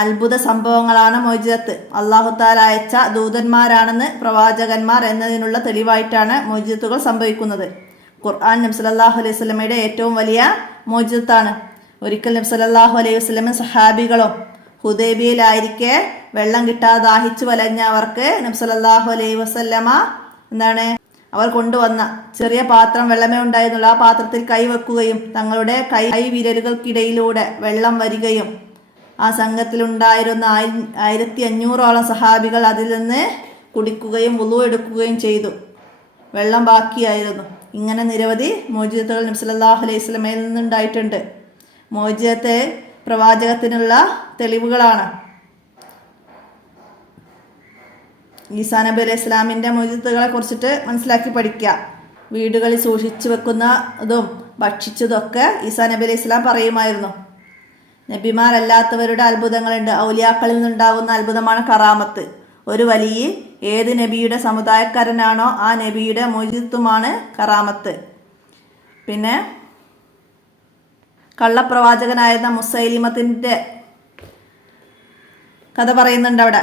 അത്ഭുത സംഭവങ്ങളാണ് മുഅ്ജിസത്ത്. അല്ലാഹു തആല അയച്ച ദൂതന്മാരാണെന്ന് പ്രവാചകന്മാർ എന്നതിനുള്ള തെളിവായിട്ടാണ് മുഅ്ജിസത്തുകൾ സംഭവിക്കുന്നത്. ഖുർആൻ നബി സല്ലല്ലാഹു അലൈഹി വസല്ലമയുടെ ഏറ്റവും വലിയ മുഅ്ജിസത്താണ്. ഒരിക്കൽ നബി സല്ലല്ലാഹു അലൈഹി വസല്ലമയും സഹാബികളും ഹുദൈബിയയിലായിരിക്കെ വെള്ളം കിട്ടാതെ ദാഹിച്ചു വലഞ്ഞവർക്ക് നബി സല്ലല്ലാഹു അലൈഹി വസല്ലമ എന്താണ് അവർ കൊണ്ടുവന്ന ചെറിയ പാത്രം വെള്ളമേ ഉണ്ടായിരുന്നുള്ളൂ. ആ പാത്രത്തിൽ കൈവെക്കുകയും തങ്ങളുടെ കൈ വിരലുകൾക്കിടയിലൂടെ വെള്ളം വരികയും ആ സംഘത്തിലുണ്ടായിരുന്ന 1500ഓളം സഹാബികൾ അതിൽ നിന്ന് കുടിക്കുകയും വുളു എടുക്കുകയും ചെയ്തു. വെള്ളം ബാക്കിയായിരുന്നു. ഇങ്ങനെ നിരവധി മുഅ്ജിസത്തുകൾ നബി സല്ലല്ലാഹു അലൈഹി വസല്ലമയിൽ നിന്നുണ്ടായിട്ടുണ്ട്. മുഅ്ജിസത്ത് പ്രവാചകത്തിനുള്ള തെളിവുകളാണ്. ഈസാ നബി അലൈഹി ഇസ്ലാമിൻ്റെ മുഅ്ജിസത്തുകളെ കുറിച്ചിട്ട് മനസ്സിലാക്കി പഠിക്കുക. വീടുകളിൽ സൂക്ഷിച്ചു വെക്കുന്നതും ഭക്ഷിച്ചതൊക്കെ ഈസാ നബി അലൈഹി ഇസ്ലാം പറയുമായിരുന്നു. നബിമാരല്ലാത്തവരുടെ അത്ഭുതങ്ങളുണ്ട്. ഔലിയാക്കളിൽ നിന്നുണ്ടാകുന്ന അത്ഭുതമാണ് കറാമത്ത്. ഒരു വലിയ ഏത് നബിയുടെ സമുദായക്കാരനാണോ ആ നബിയുടെ മുഅ്ജിസത്തുമാണ് കറാമത്ത്. പിന്നെ കള്ളപ്രവാചകനായിരുന്ന മുസൈലിമത്തിൻ്റെ കഥ പറയുന്നുണ്ട് അവിടെ.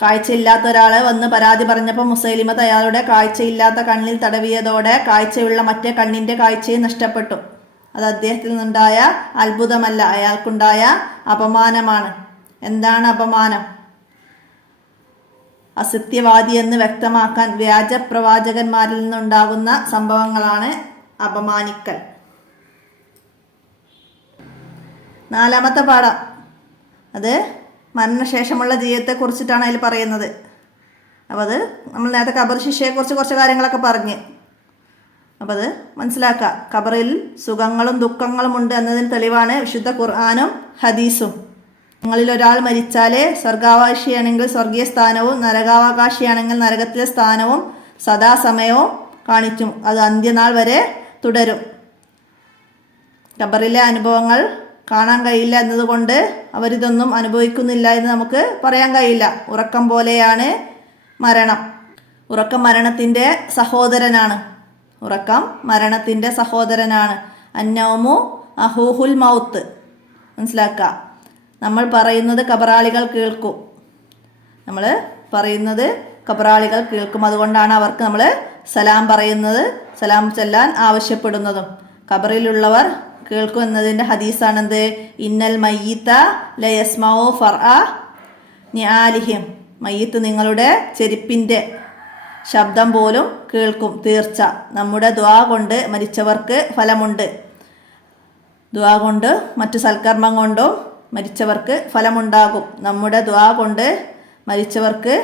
കാഴ്ചയില്ലാത്ത ഒരാൾ വന്ന് പരാതി പറഞ്ഞപ്പോൾ മുസൈലിമത്ത് അയാളുടെ കാഴ്ചയില്ലാത്ത കണ്ണിൽ തടവിയതോടെ കാഴ്ചയുള്ള മറ്റേ കണ്ണിൻ്റെ കാഴ്ചയും നഷ്ടപ്പെട്ടു. അത് അദ്ദേഹത്തിൽ നിന്നുണ്ടായ അത്ഭുതമല്ല, അയാൾക്കുണ്ടായ അപമാനമാണ്. എന്താണ് അപമാനം? അസത്യവാദി എന്ന് വ്യക്തമാക്കാൻ വ്യാജ പ്രവാചകന്മാരിൽ നിന്നുണ്ടാകുന്ന സംഭവങ്ങളാണ് അപമാനിക്കൽ. 4-ാമത്തെ പാഠം അത് മരണശേഷമുള്ള ജീവിതത്തെക്കുറിച്ചിട്ടാണ് അതിൽ പറയുന്നത്. അപ്പോൾ അത് നമ്മൾ നേരത്തെ ഖബർ ശിക്ഷയെക്കുറിച്ച് കുറച്ച് കാര്യങ്ങളൊക്കെ പറഞ്ഞ്, അപ്പോൾ അത് മനസ്സിലാക്കുക. ഖബറിൽ സുഖങ്ങളും ദുഃഖങ്ങളും ഉണ്ട് എന്നതിന് തെളിവാണ് വിശുദ്ധ ഖുർആനും ഹദീസും. നിങ്ങളിൽ ഒരാൾ മരിച്ചാൽ സ്വർഗാവകാശിയാണെങ്കിൽ സ്വർഗീയ സ്ഥാനവും നരകാവകാശിയാണെങ്കിൽ നരകത്തിലെ സ്ഥാനവും സദാസമയവും കാണിക്കും. അത് അന്ത്യനാൾ വരെ തുടരും. ഖബറിലെ അനുഭവങ്ങൾ കാണാൻ കഴിയില്ല എന്നതുകൊണ്ട് അവരിതൊന്നും അനുഭവിക്കുന്നില്ല എന്ന് നമുക്ക് പറയാൻ കഴിയില്ല. ഉറക്കം പോലെയാണ് മരണം. ഉറക്കം മരണത്തിൻ്റെ സഹോദരനാണ്. ഉറക്കം മരണത്തിൻ്റെ സഹോദരനാണ്. അന്നൗമു അഹൂഹുൽ മൗത്ത്. മനസ്സിലാക്കുക. നമ്മൾ പറയുന്നത് ഖബറാളികൾ കേൾക്കും. നമ്മൾ പറയുന്നത് ഖബറാളികൾ കേൾക്കും. അതുകൊണ്ടാണ് അവർക്ക് നമ്മൾ സലാം പറയുന്നത്, സലാം ചെല്ലാൻ ആവശ്യപ്പെടുന്നതും. ഖബറിലുള്ളവർ കേൾക്കും എന്നതിൻ്റെ ഹദീസാണെന്ത്? ഇന്നൽ മയ്യിത്ത ലയസ്മൗ ഫർഅ നിആലിഹിം. മയ്യിത്ത് നിങ്ങളുടെ ചെരുപ്പിൻ്റെ ശബ്ദം പോലും കേൾക്കും തീർച്ച. നമ്മുടെ ദുആ കൊണ്ട് മരിച്ചവർക്ക് ഫലമുണ്ട്. ദുആ കൊണ്ട് മറ്റു സൽക്കർമ്മം കൊണ്ടും മരിച്ചവർക്ക് ഫലമുണ്ടാകും. നമ്മുടെ ദുആ കൊണ്ട് മരിച്ചവർക്ക്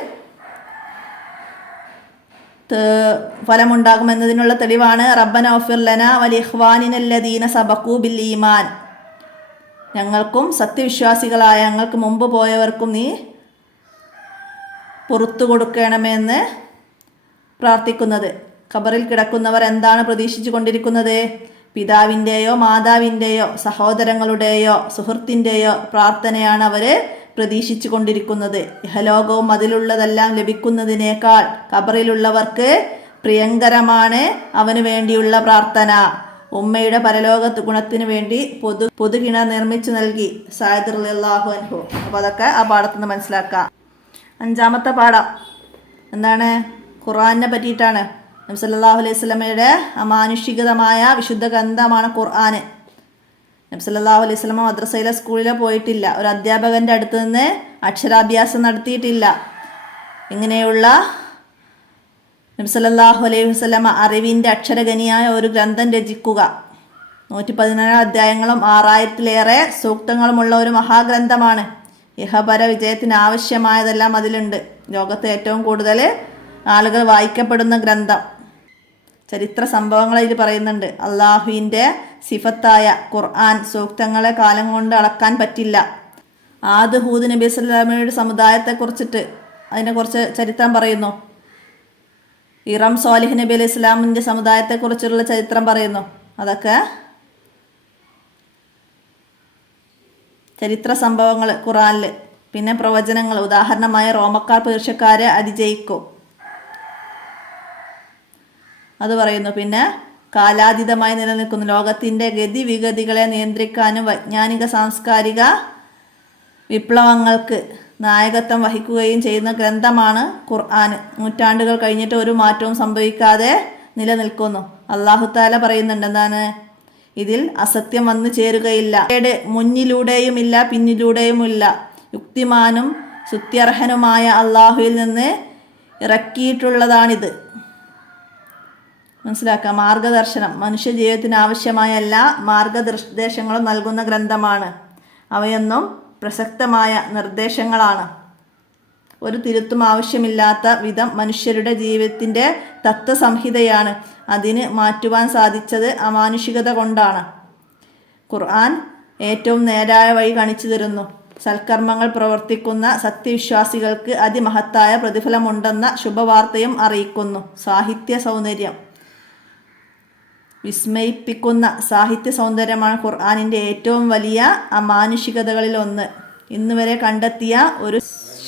ഫലമുണ്ടാകും എന്നതിനുള്ള തെളിവാണ് റബ്ബന ഗ്ഫിർ ലനാ വലിഇഖ്വാനിനല്ലദീന സബഖൂ ബിൽ ഈമാൻ. ഞങ്ങൾക്കും സത്യവിശ്വാസികളായ ഞങ്ങൾക്ക് മുമ്പ് പോയവർക്കും നീ പുറത്തു കൊടുക്കണമെന്ന് പ്രാർത്ഥിക്കുന്നത്. ഖബറിൽ കിടക്കുന്നവർ എന്താണ് പ്രതീക്ഷിച്ചു കൊണ്ടിരിക്കുന്നത്? പിതാവിൻ്റെയോ മാതാവിൻ്റെയോ സഹോദരങ്ങളുടെയോ സുഹൃത്തിൻ്റെയോ പ്രാർത്ഥനയാണ് അവർ പ്രതീക്ഷിച്ചു കൊണ്ടിരിക്കുന്നത്. ഇഹലോകവും അതിലുള്ളതെല്ലാം ലഭിക്കുന്നതിനേക്കാൾ ഖബറിലുള്ളവർക്ക് പ്രിയങ്കരമാണ് അവന് വേണ്ടിയുള്ള പ്രാർത്ഥന. ഉമ്മയുടെ പരലോക ഗുണത്തിന് വേണ്ടി പൊതുകിണർ നിർമ്മിച്ചു നൽകി സഅദ് റളിയല്ലാഹു അൻഹു. അപ്പോൾ അതൊക്കെ ആ പാഠത്തിൽ നിന്ന് മനസ്സിലാക്കാം. 5-ാമത്തെ പാഠം എന്താണ്? ഖുർആനെ പറ്റിയിട്ടാണ്. നബി സല്ലല്ലാഹു അലൈഹി വസല്ലമയുടെ അമാനുഷികതമായ വിശുദ്ധ ഗ്രന്ഥമാണ് ഖുർആൻ. നബി സല്ലല്ലാഹു അലൈഹി വസല്ലമ മദ്രസയിലോ സ്കൂളിലോ പോയിട്ടില്ല. ഒരു അധ്യാപകൻ്റെ അടുത്ത് നിന്ന് അക്ഷരാഭ്യാസം നടത്തിയിട്ടില്ല. ഇങ്ങനെയുള്ള നബി സല്ലല്ലാഹു അലൈഹി വസല്ലമ അറിവിൻ്റെ അക്ഷരഖനിയായ ഒരു ഗ്രന്ഥം രചിക്കുക. 114 അധ്യായങ്ങളും 6000-ലേറെ സൂക്തങ്ങളുമുള്ള ഒരു മഹാഗ്രന്ഥമാണ്. ഇഹപര വിജയത്തിന് ആവശ്യമായതെല്ലാം അതിലുണ്ട്. ലോകത്ത് ഏറ്റവും കൂടുതൽ ആളുകൾ വായിക്കപ്പെടുന്ന ഗ്രന്ഥം. ചരിത്ര സംഭവങ്ങൾ ഇതിൽ പറയുന്നുണ്ട്. അള്ളാഹുവിൻ്റെ സിഫത്തായ ഖുർആൻ സൂക്തങ്ങളെ കാലം കൊണ്ട് അളക്കാൻ പറ്റില്ല. ആദ് ഹൂദ് നബി സല്ലല്ലാഹു അലൈഹി വസല്ലമയുടെ സമുദായത്തെക്കുറിച്ചിട്ട് അതിനെക്കുറിച്ച് ചരിത്രം പറയുന്നു. ഇറം സ്വാലിഹ് നബി അലൈഹി ഇസ്ലാമിൻ്റെ സമുദായത്തെക്കുറിച്ചുള്ള ചരിത്രം പറയുന്നു. അതൊക്കെ ചരിത്ര സംഭവങ്ങൾ ഖുർആനിൽ. പിന്നെ പ്രവചനങ്ങൾ, ഉദാഹരണമായ റോമക്കാർ പേർഷ്യക്കാരെ അതിജയിക്കും അത് പറയുന്നു. പിന്നെ കാലാതീതമായി നിലനിൽക്കുന്ന ലോകത്തിൻ്റെ ഗതിവിഗതികളെ നിയന്ത്രിക്കാനും വൈജ്ഞാനിക സാംസ്കാരിക വിപ്ലവങ്ങൾക്ക് നായകത്വം വഹിക്കുകയും ചെയ്യുന്ന ഗ്രന്ഥമാണ് ഖുർആൻ. നൂറ്റാണ്ടുകൾ കഴിഞ്ഞിട്ട് ഒരു മാറ്റവും സംഭവിക്കാതെ നിലനിൽക്കുന്നു. അല്ലാഹു തആല പറയുന്നുണ്ട് എന്താണ്? ഇതിൽ അസത്യം വന്നു ചേരുകയില്ല. മുന്നിലൂടെയുമില്ല പിന്നിലൂടെയുമില്ല. യുക്തിമാനും സ്തുത്യർഹനുമായ അള്ളാഹുവിൽ നിന്ന് ഇറക്കിയിട്ടുള്ളതാണിത്. മനസ്സിലാക്കുക. മാർഗദർശനം, മനുഷ്യ ജീവിതത്തിന് ആവശ്യമായ എല്ലാ മാർഗനിർദ്ദേശങ്ങളും നൽകുന്ന ഗ്രന്ഥമാണ്. അവയൊന്നും പ്രസക്തമായ നിർദ്ദേശങ്ങളാണ്. ഒരു തിരുത്തും ആവശ്യമില്ലാത്ത വിധം മനുഷ്യരുടെ ജീവിതത്തിൻ്റെ തത്വസംഹിതയാണ്. അതിന് മാറ്റുവാൻ സാധിച്ചത് അമാനുഷികത കൊണ്ടാണ്. ഖുർആൻ ഏറ്റവും നേരായ വഴി കാണിച്ചു തരുന്നു. സൽക്കർമ്മങ്ങൾ പ്രവർത്തിക്കുന്ന സത്യവിശ്വാസികൾക്ക് അതിമഹത്തായ പ്രതിഫലമുണ്ടെന്ന ശുഭവാർത്തയും അറിയിക്കുന്നു. സാഹിത്യ സൗന്ദര്യം. വിസ്മയിപ്പിക്കുന്ന സാഹിത്യ സൗന്ദര്യമാണ് ഖുർആനിൻ്റെ ഏറ്റവും വലിയ അമാനുഷികതകളിൽ ഒന്ന്. ഇന്നുവരെ കണ്ടെത്തിയ ഒരു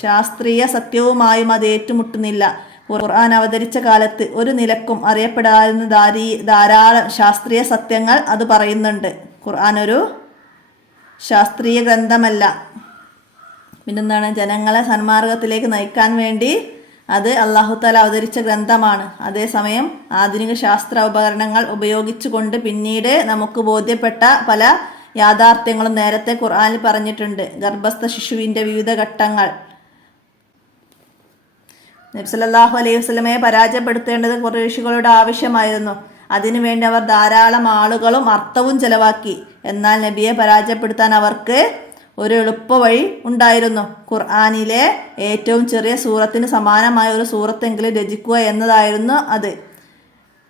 ശാസ്ത്രീയ സത്യവുമായും അത് ഏറ്റുമുട്ടുന്നില്ല. ഖുർആൻ അവതരിച്ച കാലത്ത് ഒരു നിലക്കും അറിയപ്പെടാവുന്ന ധാരാളം ശാസ്ത്രീയ സത്യങ്ങൾ അത് പറയുന്നുണ്ട്. ഖുർആൻ ഒരു ശാസ്ത്രീയ ഗ്രന്ഥമല്ല. പിന്നെന്താണ്? ജനങ്ങളെ സന്മാർഗത്തിലേക്ക് നയിക്കാൻ വേണ്ടി അത് അല്ലാഹു തആല അവതരിച്ച ഗ്രന്ഥമാണ്. അതേസമയം ആധുനിക ശാസ്ത്ര ഉപകരണങ്ങൾ ഉപയോഗിച്ചുകൊണ്ട് പിന്നീട് നമുക്ക് ബോധ്യപ്പെട്ട പല യാഥാർത്ഥ്യങ്ങളും നേരത്തെ ഖുർആനിൽ പറഞ്ഞിട്ടുണ്ട്. ഗർഭസ്ഥ ശിശുവിൻ്റെ വിവിധ ഘട്ടങ്ങൾ, നബി സല്ലല്ലാഹു അലൈഹി വസല്ലമയെ പരാജയപ്പെടുത്തേണ്ടത് ഖുറൈശികളുടെ ആവശ്യമായിരുന്നു. അതിനുവേണ്ടി അവർ ധാരാളം ആളുകളും അർത്ഥവും ചെലവാക്കി. എന്നാൽ നബിയെ പരാജയപ്പെടുത്താൻ അവർക്ക് ഒരു എളുപ്പ വഴി ഉണ്ടായിരുന്നു. ഖുർആനിലെ ഏറ്റവും ചെറിയ സൂറത്തിന് സമാനമായ ഒരു സൂറത്തെങ്കിലും രചിക്കുക എന്നതായിരുന്നു അത്.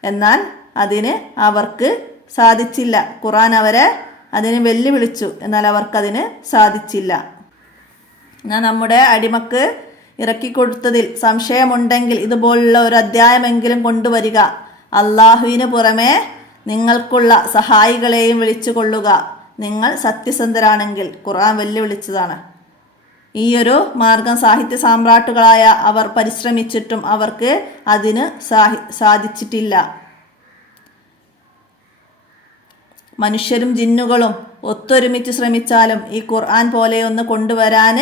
എന്നാൽ അതിന് അവർക്ക് സാധിച്ചില്ല. ഖുർആൻ അവരെ അതിന് വെല്ലുവിളിച്ചു. എന്നാൽ അവർക്കതിന് സാധിച്ചില്ല. എന്നാൽ നമ്മുടെ അടിമക്ക് ഇറക്കിക്കൊടുത്തതിൽ സംശയമുണ്ടെങ്കിൽ ഇതുപോലുള്ള ഒരു അധ്യായമെങ്കിലും കൊണ്ടുവരിക. അള്ളാഹുവിന് പുറമെ നിങ്ങൾക്കുള്ള സഹായികളെയും വിളിച്ചു കൊള്ളുക. നിങ്ങൾ സത്യസന്ധരാണെങ്കിൽ. ഖുർആൻ വെല്ലുവിളിച്ചതാണ്. ഈയൊരു മാർഗം സാഹിത്യ സാമ്രാട്ടുകളായ അവർ പരിശ്രമിച്ചിട്ടും അവർക്ക് അതിന് സാധിച്ചിട്ടില്ല. മനുഷ്യരും ജിന്നുകളും ഒത്തൊരുമിച്ച് ശ്രമിച്ചാലും ഈ ഖുർആൻ പോലെയൊന്ന് കൊണ്ടുവരാൻ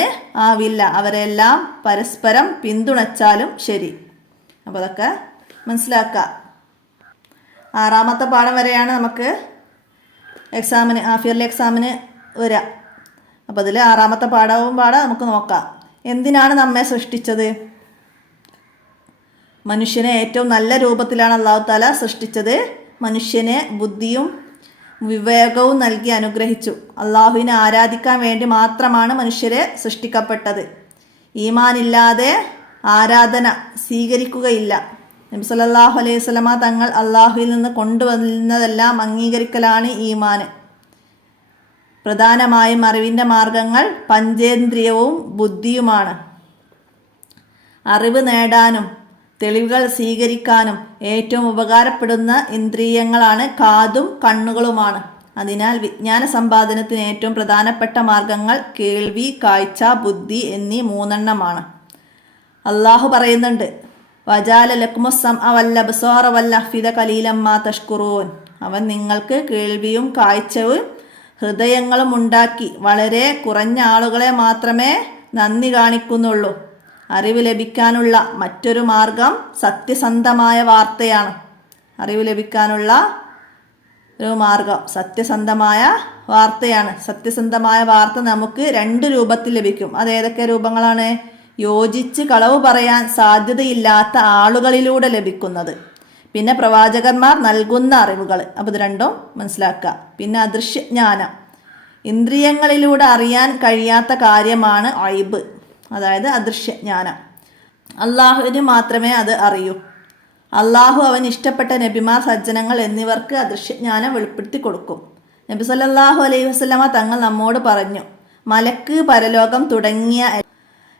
ആവില്ല. അവരെല്ലാം പരസ്പരം പിന്തുണച്ചാലും ശരി. അപ്പോൾ അതൊക്കെ മനസ്സിലാക്കുക. 6ാമത്തെ പാഠം വരെയാണ് നമുക്ക് എക്സാമിന് ഹാഫ് എക്സാമിന് വരിക. അപ്പോൾ അതിൽ 6ാമത്തെ പാഠവും നമുക്ക് നോക്കാം. എന്തിനാണ് നമ്മെ സൃഷ്ടിച്ചത്? മനുഷ്യനെ ഏറ്റവും നല്ല രൂപത്തിലാണ് അല്ലാഹു തആല സൃഷ്ടിച്ചത്. മനുഷ്യനെ ബുദ്ധിയും വിവേകവും നൽകി അനുഗ്രഹിച്ചു. അള്ളാഹുവിനെ ആരാധിക്കാൻ വേണ്ടി മാത്രമാണ് മനുഷ്യരെ സൃഷ്ടിക്കപ്പെട്ടത്. ഈമാനില്ലാതെ ആരാധന സ്വീകരിക്കുകയില്ല. നബി സല്ലല്ലാഹു അലൈഹി വസല്ലമ തങ്ങൾ അള്ളാഹുവിൽ നിന്ന് കൊണ്ടുവന്നതെല്ലാം അംഗീകരിക്കലാണ് ഈമാൻ. പ്രധാനമായും അറിവിൻ്റെ മാർഗങ്ങൾ പഞ്ചേന്ദ്രിയവും ബുദ്ധിയുമാണ്. അറിവ് നേടാനും തെളിവുകൾ സ്വീകരിക്കാനും ഏറ്റവും ഉപകാരപ്പെടുന്ന ഇന്ദ്രിയങ്ങളാണ് കാതും കണ്ണുകളുമാണ്. അതിനാൽ വിജ്ഞാന സമ്പാദനത്തിന് ഏറ്റവും പ്രധാനപ്പെട്ട മാർഗങ്ങൾ കേൾവി, കാഴ്ച, ബുദ്ധി എന്നീ 3 അള്ളാഹു പറയുന്നുണ്ട്, വജാല ലക്കുമുസ്സംഅ വൽ അബ്സാറ വൽ അഫ്ഇദ ഖലീലൻ മാ തഷ്കുറൂൻ. അവൻ നിങ്ങൾക്ക് കേൾവിയും കാഴ്ചയും ഹൃദയങ്ങളും ഉണ്ടാക്കി. വളരെ കുറഞ്ഞ ആളുകളെ മാത്രമേ നന്ദി കാണിക്കുന്നുള്ളൂ. അറിവ് ലഭിക്കാനുള്ള മറ്റൊരു മാർഗം സത്യസന്ധമായ വാർത്തയാണ്. അറിവ് ലഭിക്കാനുള്ള ഒരു മാർഗം സത്യസന്ധമായ വാർത്തയാണ്. സത്യസന്ധമായ വാർത്ത നമുക്ക് 2 രൂപത്തിൽ ലഭിക്കും. അതേതൊക്കെ രൂപങ്ങളാണ്? യോജിച്ച് കളവ് പറയാൻ സാധ്യതയില്ലാത്ത ആളുകളിലൂടെ ലഭിക്കുന്നത്. പിന്നെ പ്രവാചകന്മാർ നൽകുന്ന അറിവുകൾ. അപ്പോൾ ഇത് 2ഉം മനസ്സിലാക്കുക. പിന്നെ അദൃശ്യജ്ഞാനം. ഇന്ദ്രിയങ്ങളിലൂടെ അറിയാൻ കഴിയാത്ത കാര്യമാണ് ഐബ്, അതായത് അദൃശ്യജ്ഞാനം. അള്ളാഹുവിന് മാത്രമേ അത് അറിയൂ. അള്ളാഹു അവൻ ഇഷ്ടപ്പെട്ട നബിമാർ, സജ്ജനങ്ങൾ എന്നിവർക്ക് അദൃശ്യജ്ഞാനം വെളിപ്പെടുത്തി കൊടുക്കും. നബി സല്ലല്ലാഹു അലൈഹി വസല്ലമ തങ്ങൾ നമ്മോട് പറഞ്ഞു, മലക്ക്, പരലോകം തുടങ്ങിയ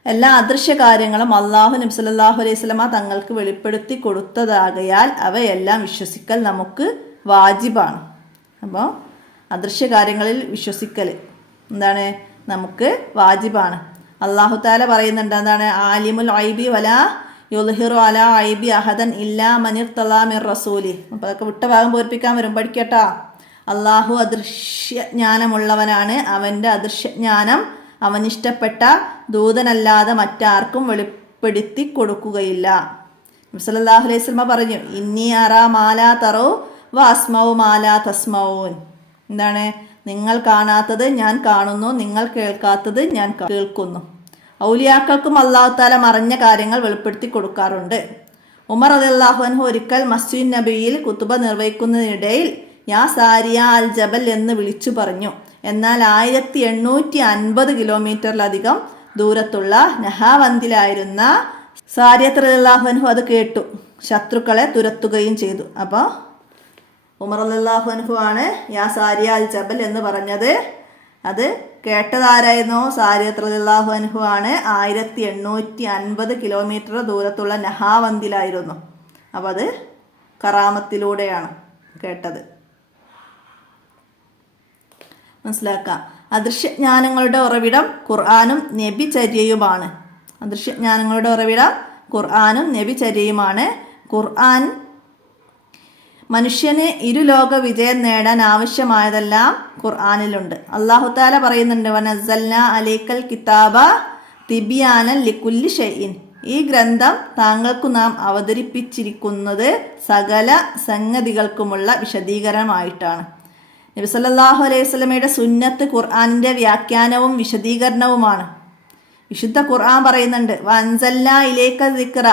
എല്ലാ അദൃശ്യ കാര്യങ്ങളും അള്ളാഹു നബി സല്ലല്ലാഹു അലൈഹി വസല്ലമ തങ്ങൾക്ക് വെളിപ്പെടുത്തി കൊടുത്തതാകയാൽ അവയെല്ലാം വിശ്വസിക്കൽ നമുക്ക് വാജിബാണ്. അപ്പോൾ അദൃശ്യ കാര്യങ്ങളിൽ വിശ്വസിക്കൽ എന്താണ്? നമുക്ക് വാജിബാണ്. അള്ളാഹു തആല പറയുന്നുണ്ട്, എന്താണ്? ആലിമുൽ ഐബി വലാ യുദ്ഹിറു അലാ ഐബി അഹദൻ ഇല്ലാ മനിർത്തലാ മിർ റസൂലി. അപ്പോൾ അതൊക്കെ വിട്ട ഭാഗം പൂരിപ്പിക്കാൻ വരും, പഠിക്കട്ടാ. അള്ളാഹു അദൃശ്യജ്ഞാനമുള്ളവനാണ്. അവൻ്റെ അദൃശ്യജ്ഞാനം അവനിഷ്ടപ്പെട്ട ദൂതനല്ലാതെ മറ്റാർക്കും വെളിപ്പെടുത്തി കൊടുക്കുകയില്ല. നബി സല്ലല്ലാഹു അലൈഹി വസല്ലം പറഞ്ഞു, ഇന്നി അറാ മാലാ തറൂ വ അസ്മഉ മാലാ തസ്മഊൻ. എന്താണ്? നിങ്ങൾ കാണാത്തത് ഞാൻ കാണുന്നു, നിങ്ങൾ കേൾക്കാത്തത് ഞാൻ കേൾക്കുന്നു. ഔലിയാക്കൾക്കും അല്ലാഹു തആല മറഞ്ഞ കാര്യങ്ങൾ വെളിപ്പെടുത്തി കൊടുക്കാറുണ്ട്. ഉമർ റളിയല്ലാഹു അൻഹു ഒരിക്കൽ മസ്ജിദ് നബിയിൽ ഖുതുബ നിർവഹിക്കുന്നതിനിടയിൽ യാ സാരിയ അൽ ജബൽ എന്ന് വിളിച്ചു പറഞ്ഞു. എന്നാൽ 1850 കിലോമീറ്ററിലധികം ദൂരത്തുള്ള നഹാവന്തിലായിരുന്ന സാരിയത്ത് റളിയല്ലാഹു അൻഹു അത് കേട്ടു. ശത്രുക്കളെ തുരത്തുകയും ചെയ്തു. അപ്പോൾ ഉമർ റളിയല്ലാഹു അൻഹു ആണ് യാ സാരിയ അൽ ജബൽ എന്ന് പറഞ്ഞത്. അത് കേട്ടതാരായിരുന്നു? സാരിയത്ത് റളിയല്ലാഹു അൻഹു ആണ്. 1850 കിലോമീറ്റർ ദൂരത്തുള്ള നഹാവന്തിലായിരുന്നു. അപ്പോൾ അത് കറാമത്തിലൂടെയാണ് കേട്ടത്. മനസ്സിലാക്കാം. അദൃശ്യജ്ഞാനങ്ങളുടെ ഉറവിടം ഖുർആനും നബിചര്യയുമാണ്. അദൃശ്യജ്ഞാനങ്ങളുടെ ഉറവിടം ഖുർആനും നബിചര്യയുമാണ്. ഖുർആൻ മനുഷ്യന് ഇരുലോക വിജയം നേടാൻ ആവശ്യമായതെല്ലാം ഖുർആനിലുണ്ട്. അല്ലാഹു തആല പറയുന്നുണ്ട്, വനസ്സൽനാ അലൈക്കൽ കിതാബ തിബിയാനൻ ലികുല്ലി ഷൈഇൻ. ഈ ഗ്രന്ഥം താങ്കൾക്കു നാം അവതരിപ്പിച്ചിരിക്കുന്നത് സകല സംഗതികൾക്കുമുള്ള വിശദീകരണമായിട്ടാണ്. നബി സല്ലല്ലാഹു അലൈഹി വസല്ലമയുടെ സുന്നത്ത് ഖുർആനിൻ്റെ വ്യാഖ്യാനവും വിശദീകരണവുമാണ്. വിശുദ്ധ ഖുർആൻ പറയുന്നുണ്ട്, വഅൻസൽനാ ഇലൈക ദിക്റ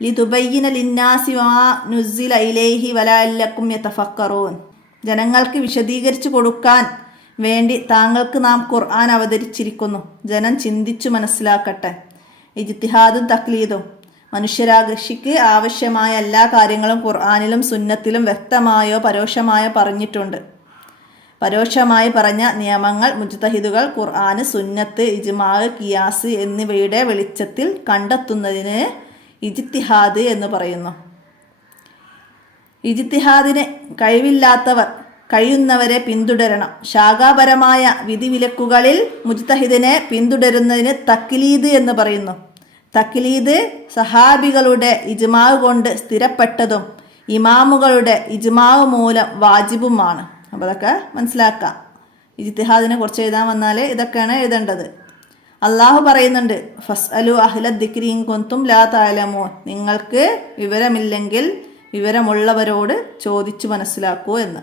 ലിതുബയ്യിന ലിന്നാസി വമാ നുസ്സില ഇലൈഹി വലഅല്ലക്കും യതഫക്കറൂൻ. ജനങ്ങൾക്ക് വിശദീകരിച്ചു കൊടുക്കാൻ വേണ്ടി താങ്കൾക്ക് നാം ഖുർആൻ അവതരിച്ചിരിക്കുന്നു, ജനം ചിന്തിച്ചു മനസ്സിലാക്കട്ടെ. ഇജ്തിഹാദും തഖ്ലീദും. മനുഷ്യരാശിക്ക് ആവശ്യമായ എല്ലാ കാര്യങ്ങളും ഖുർആനിലും സുന്നത്തിലും വ്യക്തമായോ പരോക്ഷമായോ പറഞ്ഞിട്ടുണ്ട്. പരോക്ഷമായി പറഞ്ഞ നിയമങ്ങൾ മുജ്തഹിദുകൾ ഖുർആന്, സുന്നത്ത്, ഇജ്മാ, ഖിയാസ് എന്നിവയുടെ വെളിച്ചത്തിൽ കണ്ടെത്തുന്നതിന് ഇജ്തിഹാദ് എന്ന് പറയുന്നു. ഇജ്തിഹാദിന് കഴിയുന്നവരെ പിന്തുടരണം. ശാഖാപരമായ വിധിവിലക്കുകളിൽ മുജ്തഹിദിനെ പിന്തുടരുന്നതിന് തഖ്ലീദ് എന്ന് പറയുന്നു. തഖ്ലീദ് സഹാബികളുടെ ഇജ്മാ കൊണ്ട് സ്ഥിരപ്പെട്ടതും ഇമാമുകളുടെ ഇജ്മാ മൂലം വാജിബുമാണ്. അപ്പോൾ അതൊക്കെ മനസ്സിലാക്കാം. ഇജ്തിഹാദിനെ കുറിച്ച് എഴുതാൻ വന്നാൽ ഇതൊക്കെയാണ് എഴുതേണ്ടത്. അള്ളാഹു പറയുന്നുണ്ട്, ഫസ്അലു അഹ്ല ദിക്രി ഇൻ കുന്തും ലാ തഅലമൂൻ. നിങ്ങൾക്ക് വിവരമില്ലെങ്കിൽ വിവരമുള്ളവരോട് ചോദിച്ചു മനസ്സിലാക്കൂ എന്ന്.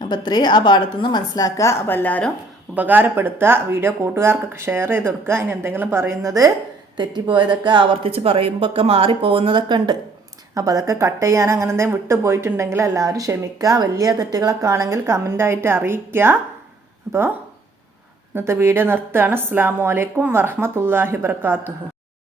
അപ്പോൾ ഇത്രയും ആ പാഠത്തുനിന്ന് മനസ്സിലാക്കുക. അപ്പോൾ എല്ലാവരും ഉപകാരപ്പെടുത്തുക. വീഡിയോ കൂട്ടുകാർക്കൊക്കെ ഷെയർ ചെയ്ത് കൊടുക്കുക. ഇനി എന്തെങ്കിലും പറയുന്നത് തെറ്റിപ്പോയതൊക്കെ ആവർത്തിച്ച് പറയുമ്പോൾ ഒക്കെ മാറിപ്പോകുന്നതൊക്കെ ഉണ്ട്. അപ്പോൾ അതൊക്കെ കട്ട് ചെയ്യാൻ അങ്ങനെ എന്തെങ്കിലും വിട്ടുപോയിട്ടുണ്ടെങ്കിൽ എല്ലാവരും ക്ഷമിക്കുക. വലിയ തെറ്റുകളൊക്കെ ആണെങ്കിൽ കമൻ്റായിട്ട് അറിയിക്കുക. അപ്പോൾ ഇന്നത്തെ വീഡിയോ നിർത്തുകയാണ്. അസ്സലാമു അലൈക്കും വറഹ്മത്തുള്ളാഹി വബറകാതുഹു.